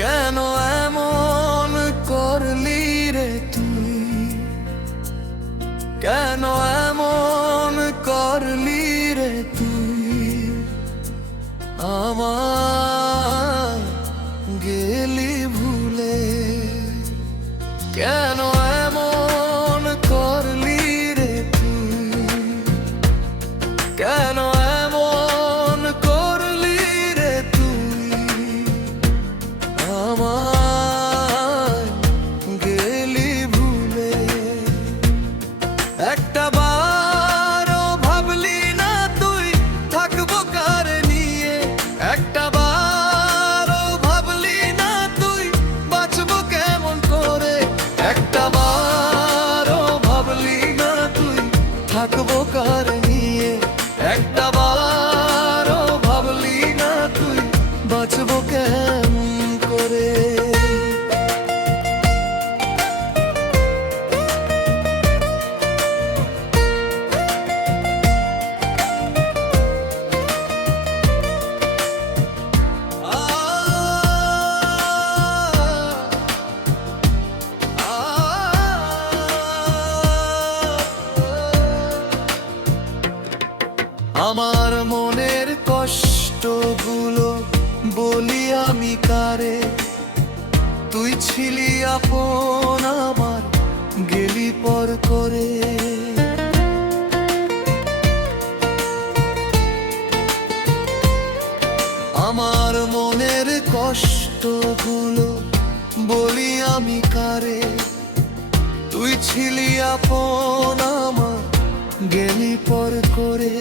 কেন এমন করলি রে তুই, কেন এমন করলি রে তুই, আমার গেলি ভুলে। কেন এমন করলি রে তুই, কেন এমন করলি রে তুই, আমার গেলি ভুলে। একটা বারও ভাবলি না তুই থাকবো কার নিয়ে, একটা বারও ভাবলি না তুই বাঁচবো কেমন করে, একটা বারও ভাবলি না তুই থাকবো কার নিয়ে, একটা বারও ভাবলি না তুই বাঁচবো কেমন করে। আমার মনের কষ্টগুলো বলি আমি কারে, তুই ছিলি আপন আমার গেলি পর করে। আমার মনের কষ্টগুলো বলি আমি কারে, তুই ছিলি আপন আমার গেলি পর করে।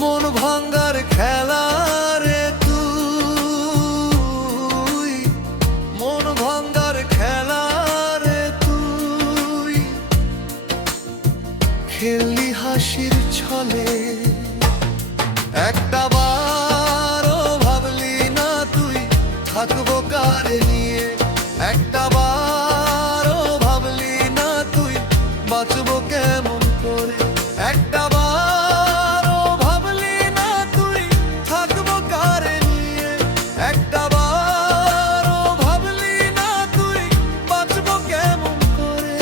মন ভাঙ্গার খেলা রে তুই, মন ভাঙ্গার খেলা রে তুই, খেললি হাসির ছলে। একটা বারও ভাবলি না তুই থাকবো কার নিয়ে, একটা বারও ভাবলি না তুই বাঁচবো কেমন করে, একটা বারও ভাবলি না তুই থাকবো কার নিয়ে, একটা বারও ভাবলি না তুই বাঁচবো কেমন করে।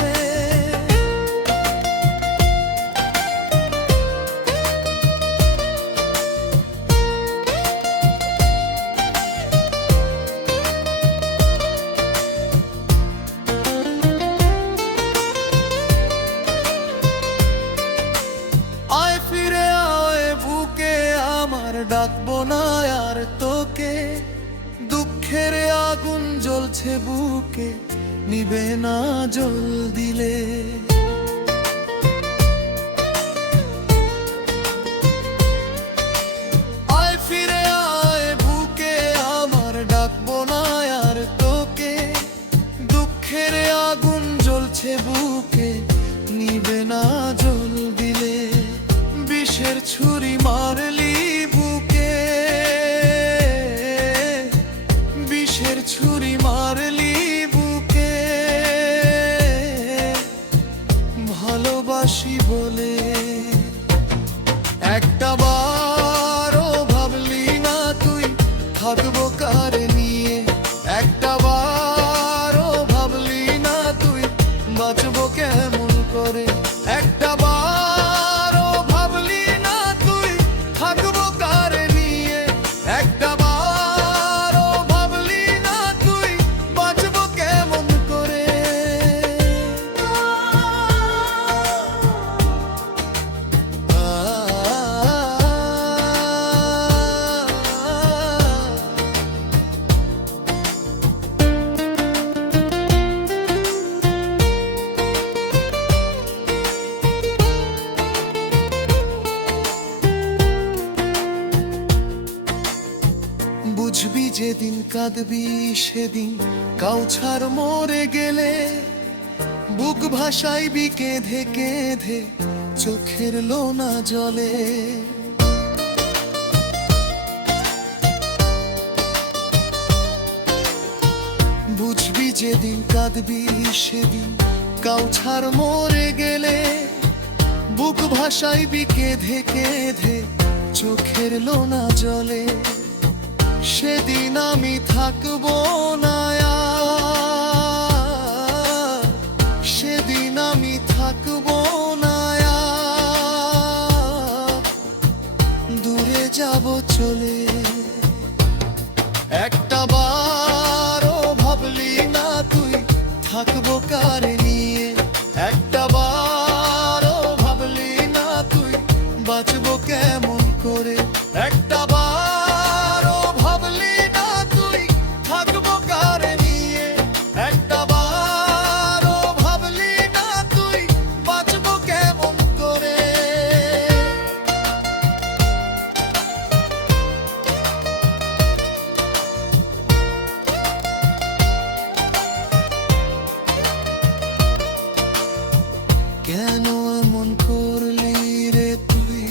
আয় ফিরে আয় বুকে আমার, ডাকবো না আর তোকে, দুঃখের আগুন জ্বলছে বুকে নিবে না জল দিলে। আয় ফিরে আয় বুকে আমার, ডাকবো না আর তোকে, দুঃখের আগুন জ্বলছে বুকে নিবে না জল দিলে। বিষের ছুরি মারলি বুকে, বিষের ছুরি মারলি বুকে, ভালোবাসি বলে। একটা বারও ভাবলি না তুই থাকবো কার নিয়ে, একটা বারও ভাবলি না তুই বাঁচবো কেমন করে, একটা বারও ভাবলি না তুই থাকবো কার নিয়ে, একটা বারও ভাবলি না তুই বাঁচবো কেমন করে। বুঝবি যেদিন কাঁদবি সেদিন কাউছার মরে গেলে, বুক ভাসাইবি কেঁধে কেঁধে চোখের লোনা জলে। বুঝবি যেদিন কাঁদবি সেদিন কাউছার মরে গেলে বুক ভাসাইবি কেঁধে কেঁধে চোখের লোনা জলে সেদিন আমি থাকবো না আর, সেদিন আমি থাকবো না আর, দূরে যাব চলে। একটা বারও ভাবলি না তুই থাকবো কারে নিয়ে, একটা বারও ভাবলি না তুই বাঁচবো কেমন করে, একটা বারও ভাবলি না তুই থাকবো কারে নিয়ে, একটা বারও ভাবলি না তুই বাঁচবো কেমন করে। কেন এমন করলি রে তুই?